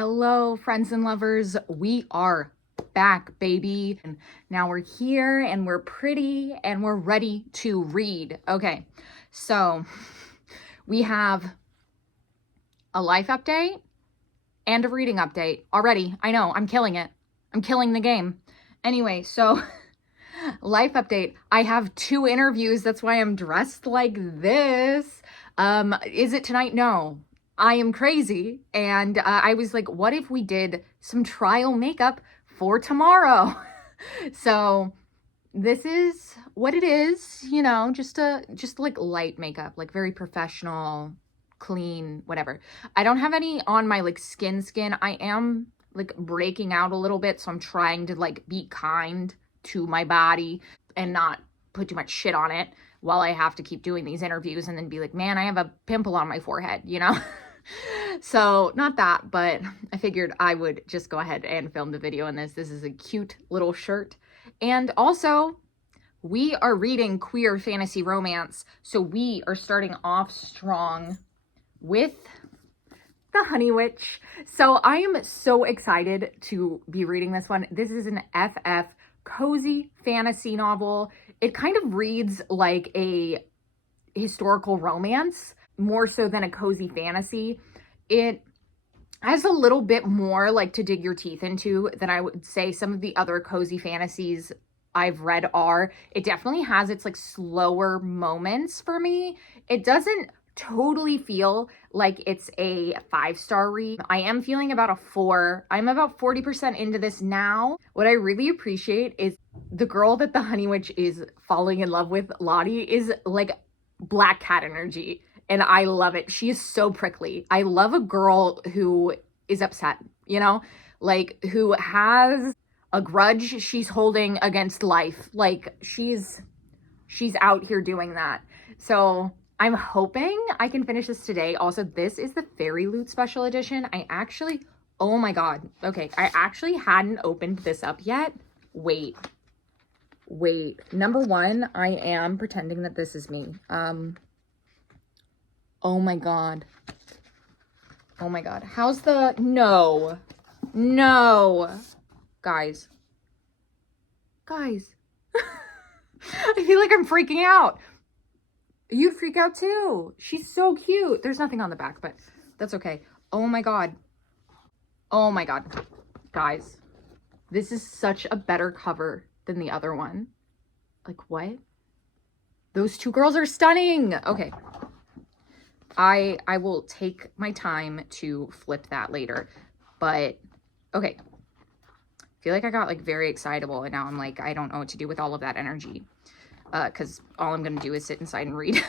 Hello, friends and lovers. We are back, baby. And now we're here and we're pretty and we're ready to read. Okay, so we have a life update and a reading update already. I know, I'm killing it. I'm killing the game. Anyway, so life update. I have 2 interviews. That's why I'm dressed like this. Is it tonight? No. I am crazy. And I was like, what if we did some trial makeup for tomorrow? So this is what it is, you know, just like light makeup, like very professional, clean, whatever. I don't have any on my like skin. I am like breaking out a little bit, so I'm trying to like be kind to my body and not put too much shit on it while I have to keep doing these interviews and then be like, man, I have a pimple on my forehead, you know? So not that, but I figured I would just go ahead and film the video on this. This is a cute little shirt. And also, we are reading queer fantasy romance. So we are starting off strong with The Honey Witch. So I am so excited to be reading this one. This is an FF cozy fantasy novel. It kind of reads like a historical romance, more so than a cozy fantasy. It has a little bit more like to dig your teeth into than I would say some of the other cozy fantasies I've read are. It definitely has its like slower moments for me. It doesn't totally feel like it's a 5-star read. I am feeling about a 4. I'm about 40% into this now. What I really appreciate is the girl that the Honey Witch is falling in love with, Lottie, is like Black Cat energy. And I love it. She is so prickly. I love a girl who is upset, you know, like who has a grudge she's holding against life. Like she's out here doing that. So I'm hoping I can finish this today. Also, this is the Fairy Loot special edition. Oh my God. Okay. I actually hadn't opened this up yet. Wait. Number 1, I am pretending that this is me. Oh my God. How's the, no. Guys. I feel like I'm freaking out. You freak out too. She's so cute. There's nothing on the back, but that's okay. Oh my God. Guys, this is such a better cover than the other one. Like what? Those 2 girls are stunning. Okay. I will take my time to flip that later, but okay. I feel like I got like very excitable and now I'm like, I don't know what to do with all of that energy. Cause all I'm gonna do is sit inside and read.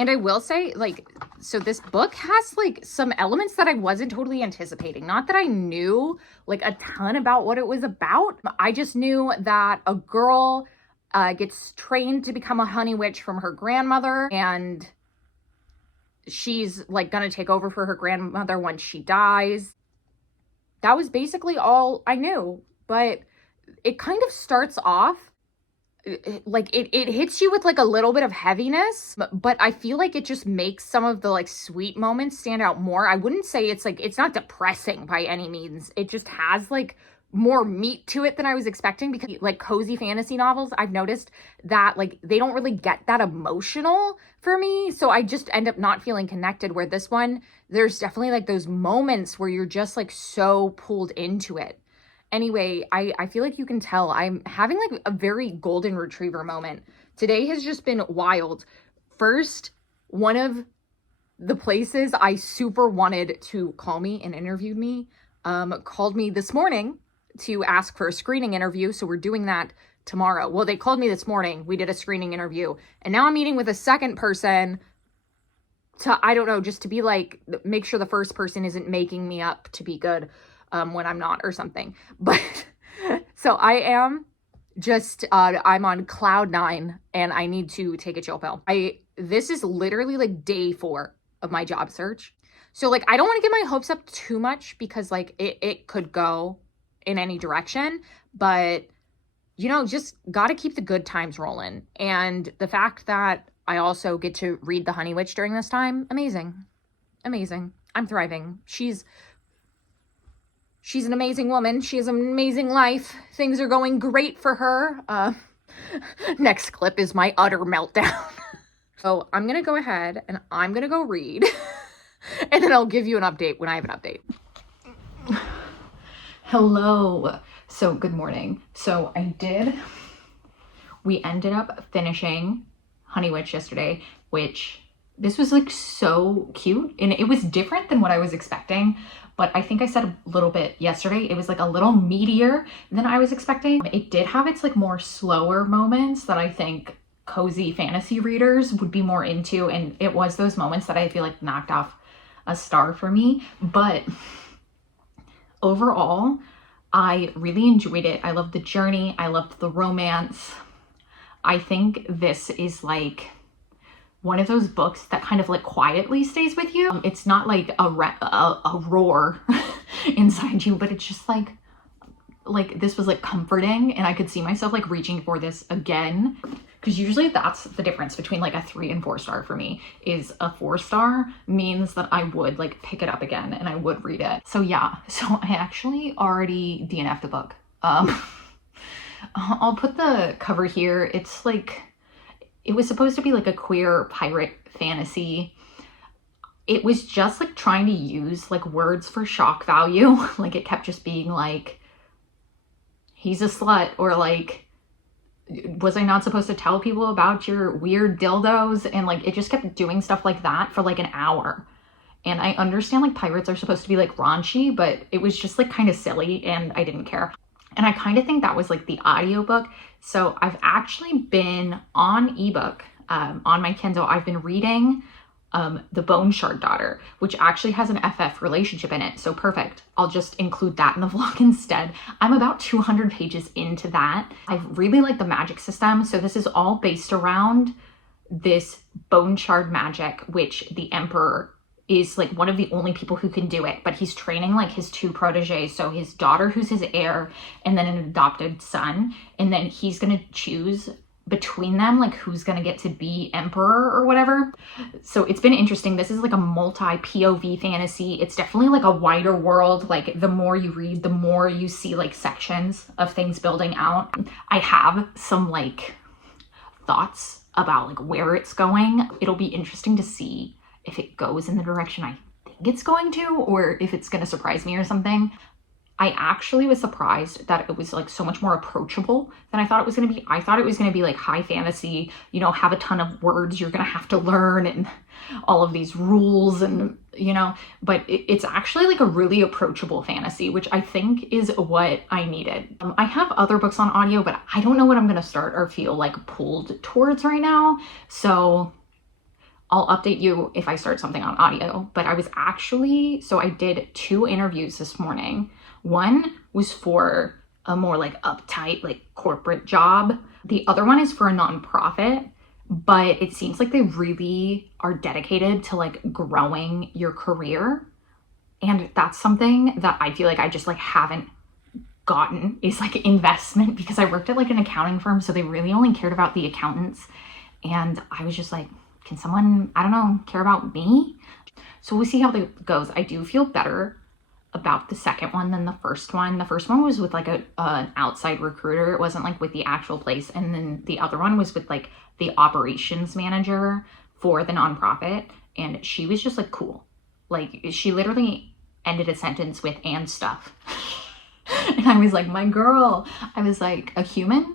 And I will say, like, so this book has like some elements that I wasn't totally anticipating. Not that I knew like a ton about what it was about. I just knew that a girl gets trained to become a honey witch from her grandmother, and she's like gonna take over for her grandmother once she dies. That was basically all I knew, but it kind of starts off like it hits you with like a little bit of heaviness, but I feel like it just makes some of the like sweet moments stand out more. I wouldn't say it's like, it's not depressing by any means. It just has like more meat to it than I was expecting, because like cozy fantasy novels, I've noticed that like they don't really get that emotional for me. So I just end up not feeling connected, where this one, there's definitely like those moments where you're just like so pulled into it. Anyway, I feel like you can tell I'm having like a very golden retriever moment. Today has just been wild. First, one of the places I super wanted to call me and interview me called me this morning to ask for a screening interview. So we're doing that tomorrow. Well, they called me this morning. We did a screening interview. And now I'm meeting with a second person to, I don't know, just to be like, make sure the first person isn't making me up to be good when I'm not or something. But so I am just, I'm on cloud 9 and I need to take a chill pill. This is literally like day 4 of my job search. So like, I don't want to get my hopes up too much, because like it could go in any direction, but you know, just got to keep the good times rolling. And the fact that I also get to read The Honey Witch during this time, amazing. I'm thriving. She's She's an amazing woman. She has an amazing life. Things are going great for her. Next clip is my utter meltdown. So I'm gonna go ahead and I'm gonna go read and then I'll give you an update when I have an update. Hello. So good morning. So we ended up finishing Honey Witch yesterday, which this was like so cute and it was different than what I was expecting. But I think I said a little bit yesterday, it was like a little meatier than I was expecting. It did have its like more slower moments that I think cozy fantasy readers would be more into. And it was those moments that I feel like knocked off a star for me. But overall, I really enjoyed it. I loved the journey. I loved the romance. I think this is like one of those books that kind of like quietly stays with you. It's not like a roar inside you, but it's just like this was like comforting, and I could see myself like reaching for this again. Because usually that's the difference between like a 3 and 4 star for me, is a 4-star means that I would like pick it up again and I would read it. So yeah, so I actually already DNF'd the book. I'll put the cover here. It's like, it was supposed to be like a queer pirate fantasy. It was just like trying to use like words for shock value. Like it kept just being like, he's a slut, or like, was I not supposed to tell people about your weird dildos? And like, it just kept doing stuff like that for like an hour. And I understand like pirates are supposed to be like raunchy, but it was just like kind of silly and I didn't care. And I kind of think that was like the audiobook. So I've actually been on ebook, on my Kindle. I've been reading The Bone Shard Daughter, which actually has an FF relationship in it. So perfect. I'll just include that in the vlog instead. I'm about 200 pages into that. I really like the magic system. So this is all based around this bone shard magic, which the Emperor is like one of the only people who can do it, but he's training like his 2 proteges. So his daughter, who's his heir, and then an adopted son. And then he's gonna choose between them, like who's gonna get to be emperor or whatever. So it's been interesting. This is like a multi-POV fantasy. It's definitely like a wider world. Like the more you read, the more you see like sections of things building out. I have some like thoughts about like where it's going. It'll be interesting to see if it goes in the direction I think it's going to, or if it's going to surprise me or something. I actually was surprised that it was like so much more approachable than I thought it was going to be. I thought it was going to be like high fantasy, you know, have a ton of words you're going to have to learn and all of these rules and, you know, but it's actually like a really approachable fantasy, which I think is what I needed. I have other books on audio, but I don't know what I'm going to start or feel like pulled towards right now. So I'll update you if I start something on audio. But I was actually, so I did 2 interviews this morning. One was for a more like uptight, like corporate job. The other one is for a nonprofit, but it seems like they really are dedicated to like growing your career. And that's something that I feel like I just like haven't gotten, is like investment, because I worked at like an accounting firm. So they really only cared about the accountants. And I was just like, can someone, I don't know, care about me? So we'll see how that goes. I do feel better about the second one than the first one. The first one was with like an outside recruiter. It wasn't like with the actual place. And then the other one was with like the operations manager for the nonprofit. And she was just like cool. Like she literally ended a sentence with "and stuff." And I was like, my girl. I was like, a human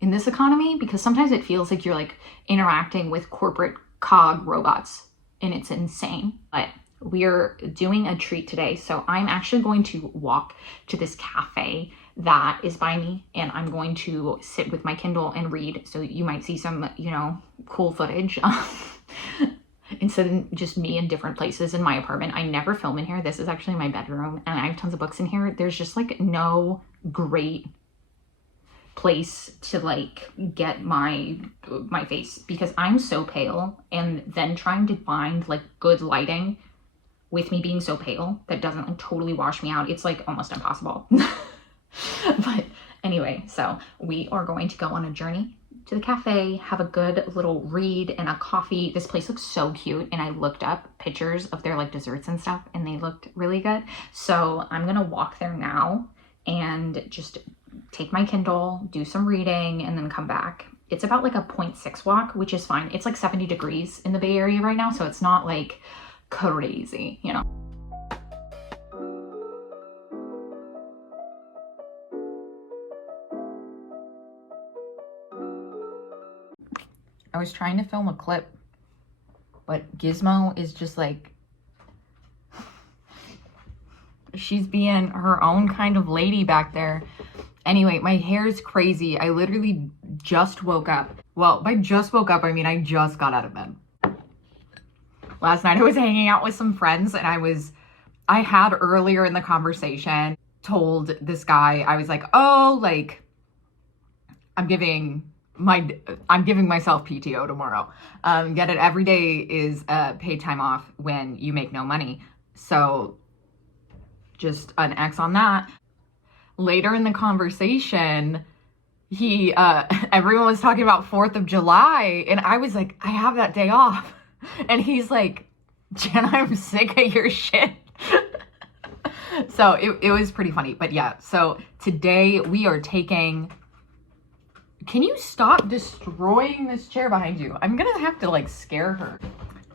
in this economy, because sometimes it feels like you're like interacting with corporate cog robots and it's insane. But we're doing a treat today. So I'm actually going to walk to this cafe that is by me, and I'm going to sit with my Kindle and read. So you might see some, you know, cool footage instead of just me in different places in my apartment. I never film in here. This is actually my bedroom, and I have tons of books in here. There's just like no great place to like get my face, because I'm so pale, and then trying to find like good lighting with me being so pale that doesn't like totally wash me out, it's like almost impossible. But anyway, so we are going to go on a journey to the cafe, have a good little read and a coffee. This place looks so cute, and I looked up pictures of their like desserts and stuff, and they looked really good. So I'm gonna walk there now and just take my Kindle, do some reading, and then come back. It's about like a 0.6 walk, which is fine. It's like 70 degrees in the Bay Area right now, so it's not like crazy, you know. I was trying to film a clip, but Gizmo is just like, she's being her own kind of lady back there. Anyway, my hair is crazy. I literally just woke up. Well, by just woke up, I mean I just got out of bed. Last night I was hanging out with some friends, and I had earlier in the conversation told this guy, I was like, oh, like, I'm giving myself PTO tomorrow. Get it? Every day is paid time off when you make no money. So just an X on that. Later in the conversation, everyone was talking about 4th of July, and I was like, I have that day off. And he's like, Jen, I'm sick of your shit. So it was pretty funny. But yeah, so today we are taking... Can you stop destroying this chair behind you? I'm gonna have to like scare her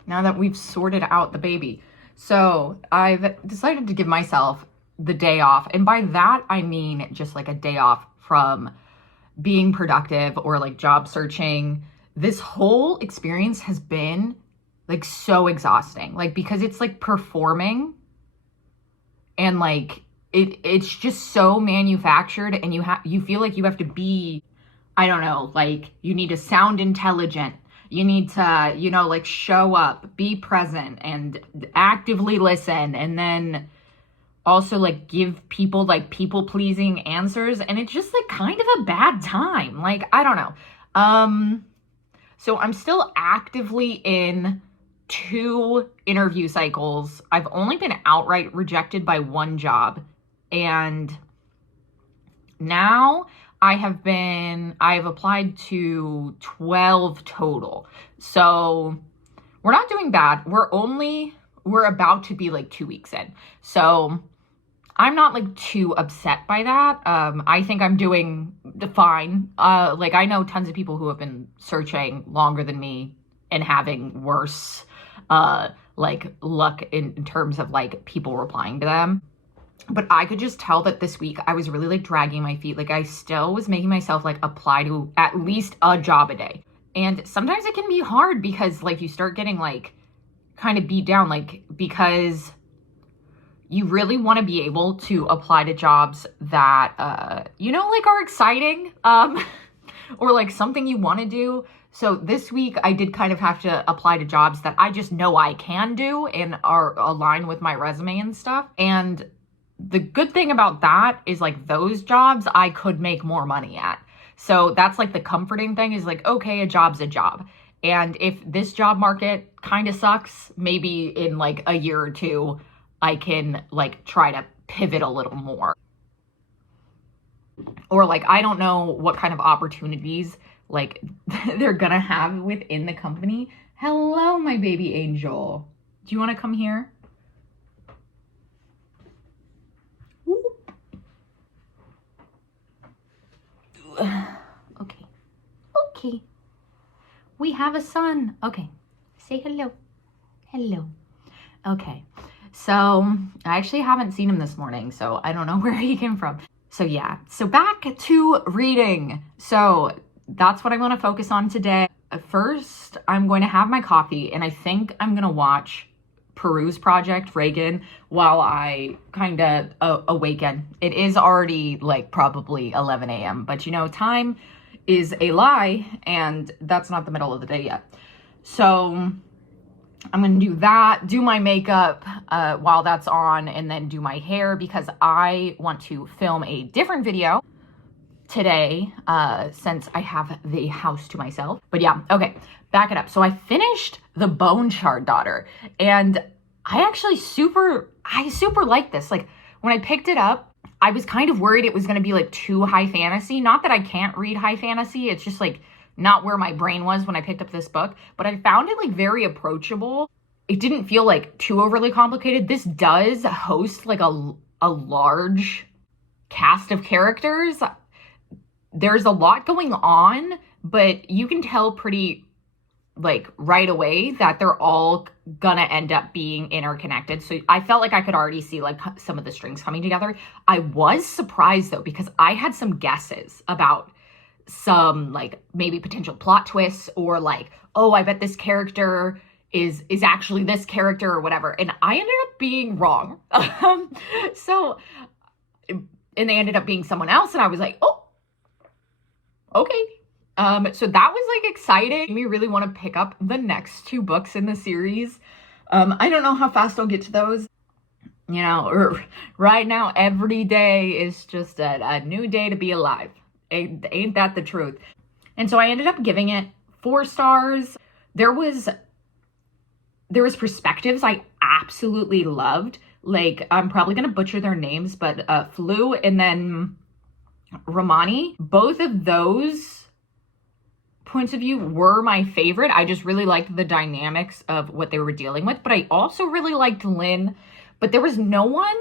now that we've sorted out the baby. So I've decided to give myself the day off. And by that, I mean just like a day off from being productive or like job searching. This whole experience has been like so exhausting, like because it's like performing and like it's just so manufactured, and you feel like you have to be, I don't know, like you need to sound intelligent. You need to, you know, like show up, be present, and actively listen. And then also like give people like people pleasing answers. And it's just like kind of a bad time. Like, I don't know. So I'm still actively in 2 interview cycles. I've only been outright rejected by 1 job. And now I've applied to 12 total. So we're not doing bad. We're about to be like 2 weeks in. So I'm not like too upset by that. I think I'm doing fine. Like I know tons of people who have been searching longer than me and having worse, like luck in terms of like people replying to them. But I could just tell that this week I was really like dragging my feet. Like I still was making myself like apply to at least a job a day. And sometimes it can be hard because like you start getting like kind of beat down, like because you really want to be able to apply to jobs that, you know, like are exciting, or like something you want to do. So this week I did kind of have to apply to jobs that I just know I can do and are aligned with my resume and stuff. And the good thing about that is like those jobs I could make more money at. So that's like the comforting thing is like, okay, a job's a job. And if this job market kind of sucks, maybe in like a year or 2, I can like try to pivot a little more. Or like, I don't know what kind of opportunities like they're gonna have within the company. Hello, my baby angel. Do you want to come here? Okay. We have a son. Okay. Say hello. Hello. Okay. So I actually haven't seen him this morning, so I don't know where he came from. So yeah. So back to reading. So that's what I'm going to focus on today. First, I'm going to have my coffee, and I think I'm going to watch Peruse Project Reagan while I kind of awaken. It is already like probably 11 a.m., but you know, time is a lie, and that's not the middle of the day yet. So I'm gonna do that, do my makeup while that's on, and then do my hair because I want to film a different video today since I have the house to myself. But yeah, okay, back it up. So I finished The Bone Shard Daughter, and I super like this. Like when I picked it up, I was kind of worried it was going to be like too high fantasy. Not that I can't read high fantasy. It's just like not where my brain was when I picked up this book, but I found it like very approachable. It didn't feel like too overly complicated. This does host like a large cast of characters. There's a lot going on, but you can tell pretty like right away that they're all gonna end up being interconnected. So I felt like I could already see like some of the strings coming together. I was surprised though, because I had some guesses about some like maybe potential plot twists, or like, oh, I bet this character is actually this character or whatever. And I ended up being wrong. And they ended up being someone else. And I was like, oh, okay. So that was like exciting. Made me really want to pick up the next 2 books in the series. I don't know how fast I'll get to those. You know, right now, every day is just a new day to be alive. Ain't that the truth? And so I ended up giving it 4 stars. There was perspectives I absolutely loved. Like, I'm probably going to butcher their names, but Flu and then Romani, both of those points of view were my favorite. I just really liked the dynamics of what they were dealing with, but I also really liked Lynn. But there was no one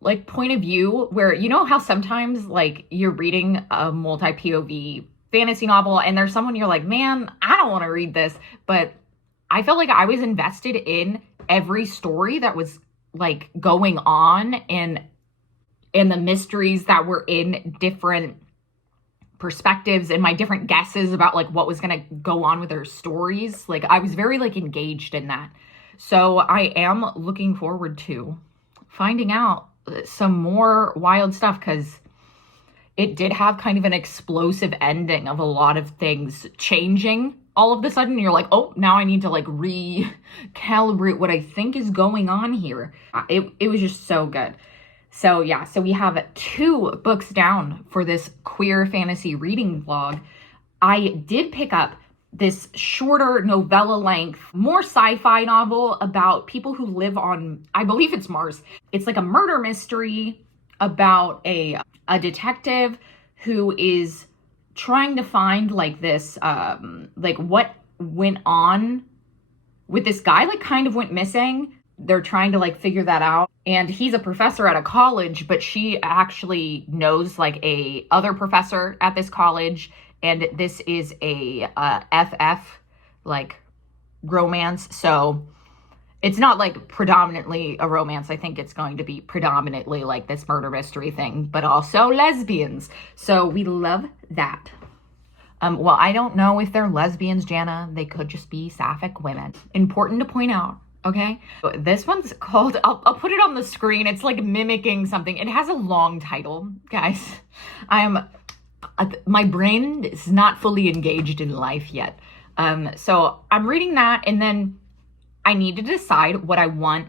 like point of view where, you know how sometimes like you're reading a multi-POV fantasy novel and there's someone you're like, man, I don't want to read this. But I felt like I was invested in every story that was like going on, and the mysteries that were in different perspectives and my different guesses about like what was going to go on with their stories. Like I was very like engaged in that. So I am looking forward to finding out some more wild stuff, because it did have kind of an explosive ending of a lot of things changing all of a sudden. You're like, oh, now I need to like recalibrate what I think is going on here. It was just so good. So yeah, so we have 2 books down for this queer fantasy reading vlog. I did pick up this shorter novella length, more sci-fi novel about people who live on, I believe it's Mars. It's like a murder mystery about a detective who is trying to find like this, like what went on with this guy, like kind of went missing. They're trying to like figure that out. And he's a professor at a college, but she actually knows like a other professor at this college. And this is a FF like romance. So it's not like predominantly a romance. I think it's going to be predominantly like this murder mystery thing, but also lesbians. So we love that. Well, I don't know if they're lesbians, Jana. They could just be sapphic women. Important to point out. Okay, this one's called, I'll put it on the screen. It's like mimicking something. It has a long title, guys. My brain is not fully engaged in life yet. So I'm reading that, and then I need to decide what I want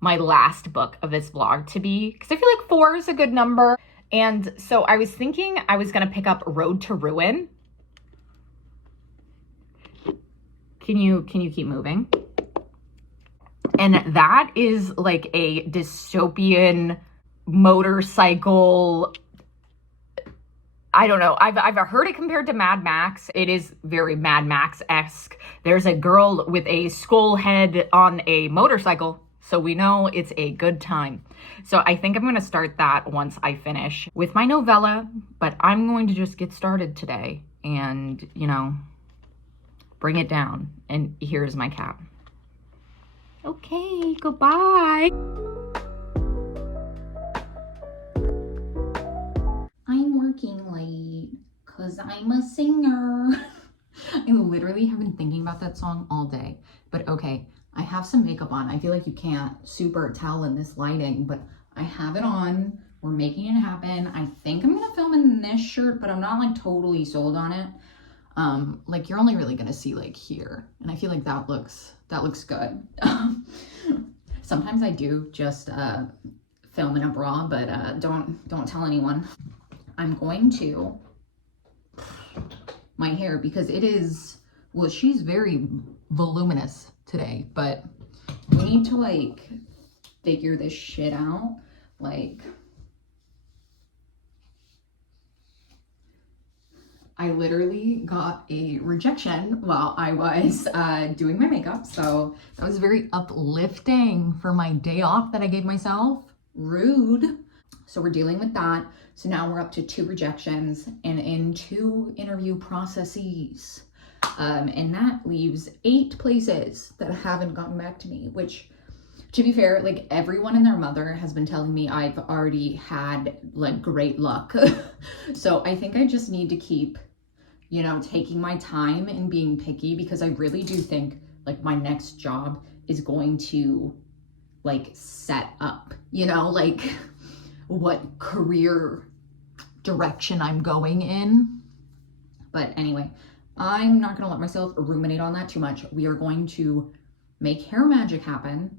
my last book of this vlog to be, because I feel like 4 is a good number. And so I was thinking I was going to pick up Road to Ruin. Can you keep moving? And that is like a dystopian motorcycle. I don't know. I've heard it compared to Mad Max. It is very Mad Max-esque. There's a girl with a skull head on a motorcycle, so we know it's a good time. So I think I'm going to start that once I finish with my novella, but I'm going to just get started today and, you know, bring it down. And here's my cat. Okay, goodbye. I'm working late because I'm a singer. I literally have been thinking about that song all day. But okay, I have some makeup on. I feel like you can't super tell in this lighting, but I have it on. We're making it happen. I think I'm gonna film in this shirt, but I'm not like totally sold on it. Like you're only really gonna see like here, and I feel like that looks good. Sometimes I do just film in a bra, but don't tell anyone. I'm going to my hair because it is, well, she's very voluminous today, but we need to like figure this shit out. Like, I literally got a rejection while I was doing my makeup. So that was very uplifting for my day off that I gave myself. Rude. So we're dealing with that. So now we're up to 2 rejections and in 2 interview processes. And that leaves 8 places that haven't gotten back to me, which, to be fair, like everyone and their mother has been telling me I've already had like great luck. So I think I just need to keep, you know, taking my time and being picky, because I really do think like my next job is going to like set up, you know, like what career direction I'm going in. But anyway, I'm not gonna let myself ruminate on that too much. We are going to make hair magic happen,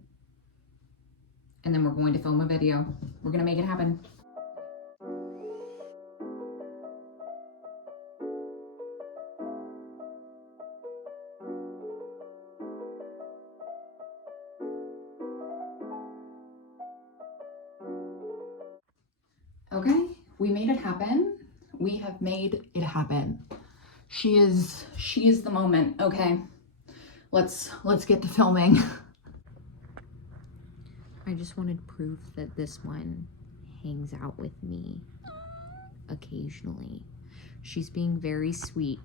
and then we're going to film a video. We're gonna make it happen. Okay, we made it happen. We have made it happen. She is the moment. Okay, let's get to filming. I just wanted proof that this one hangs out with me occasionally. She's being very sweet,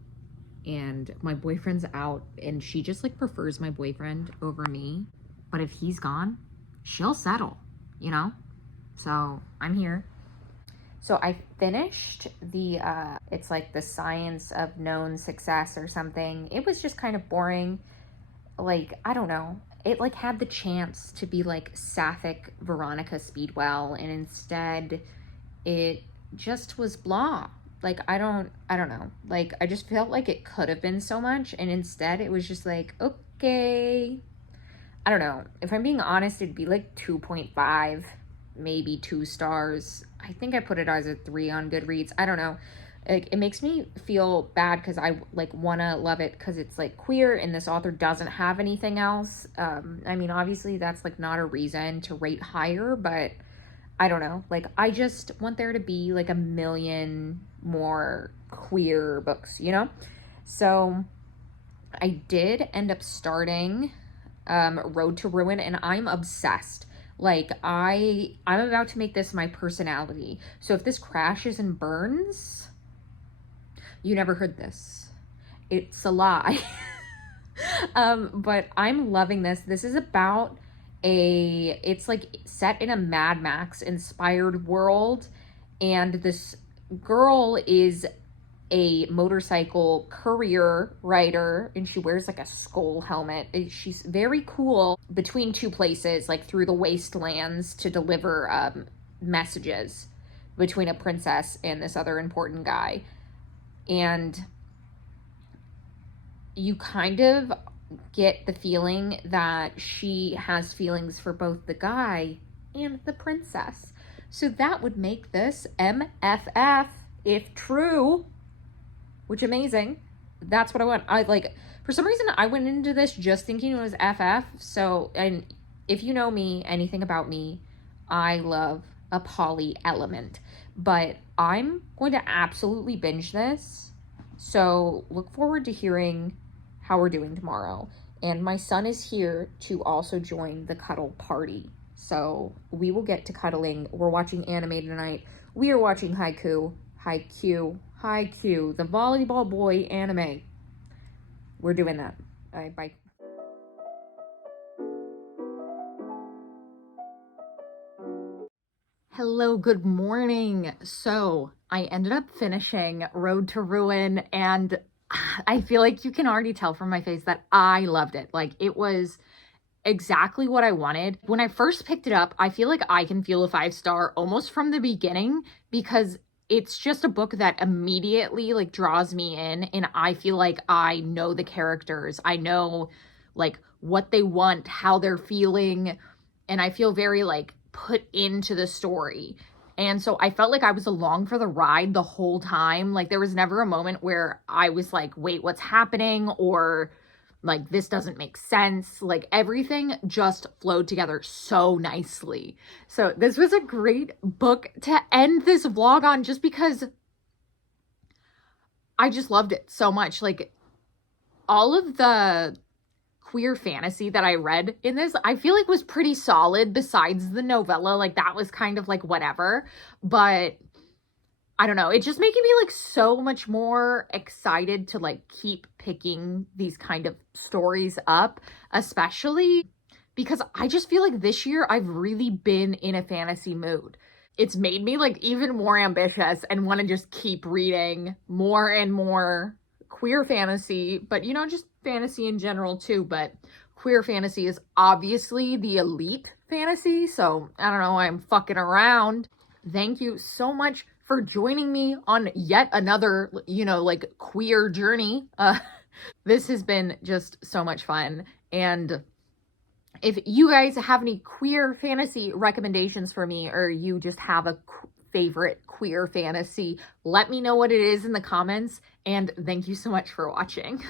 and my boyfriend's out, and she just like prefers my boyfriend over me. But if he's gone, she'll settle, you know? So I'm here. So I finished the, it's like the Science of Known Success or something. It was just kind of boring. Like, I don't know. It like had the chance to be like Sapphic Veronica Speedwell, and instead it just was blah. Like, I don't know. Like, I just felt like it could have been so much, and instead it was just like, okay. I don't know. If I'm being honest, it'd be like 2.5, maybe 2 stars. I think I put it as a 3 on Goodreads. I don't know. Like, it makes me feel bad because I like want to love it because it's like queer and this author doesn't have anything else. I mean, obviously that's like not a reason to rate higher, but I don't know. Like, I just want there to be like a million more queer books, you know? So I did end up starting Road to Ruin, and I'm obsessed. Like, I'm about to make this my personality. So if this crashes and burns, you never heard this. It's a lie. But I'm loving this. This is about it's like set in a Mad Max inspired world, and this girl is a motorcycle courier rider, and she wears like a skull helmet. She's very cool between 2 places, like through the wastelands, to deliver messages between a princess and this other important guy. And you kind of get the feeling that she has feelings for both the guy and the princess. So that would make this MFF, if true, which amazing. That's what I want. I like, for some reason I went into this just thinking it was FF. So, and if you know me, anything about me, I love a poly element. But I'm going to absolutely binge this. So look forward to hearing how we're doing tomorrow. And my son is here to also join the cuddle party. So we will get to cuddling. We're watching anime tonight. We are watching Haikyuu, the volleyball boy anime. We're doing that. All right, bye. Hello, good morning. So I ended up finishing Road to Ruin, and I feel like you can already tell from my face that I loved it. Like, it was exactly what I wanted. When I first picked it up, I feel like I can feel a 5-star almost from the beginning, because it's just a book that immediately like draws me in, and I feel like I know the characters. I know like what they want, how they're feeling, and I feel very like put into the story. And so I felt like I was along for the ride the whole time. Like, there was never a moment where I was like, wait, what's happening? Or like, this doesn't make sense. Like, everything just flowed together so nicely. So this was a great book to end this vlog on, just because I just loved it so much. Like, all of the queer fantasy that I read in this, I feel like was pretty solid besides the novella. Like, that was kind of like whatever. But I don't know. It just making me like so much more excited to like keep picking these kind of stories up, especially because I just feel like this year I've really been in a fantasy mood. It's made me like even more ambitious and want to just keep reading more and more queer fantasy, but you know, just fantasy in general too. But queer fantasy is obviously the elite fantasy, so I don't know why I'm fucking around. Thank you so much for joining me on yet another, you know, like queer journey. This has been just so much fun. And if you guys have any queer fantasy recommendations for me, or you just have a favorite queer fantasy, let me know what it is in the comments. And thank you so much for watching.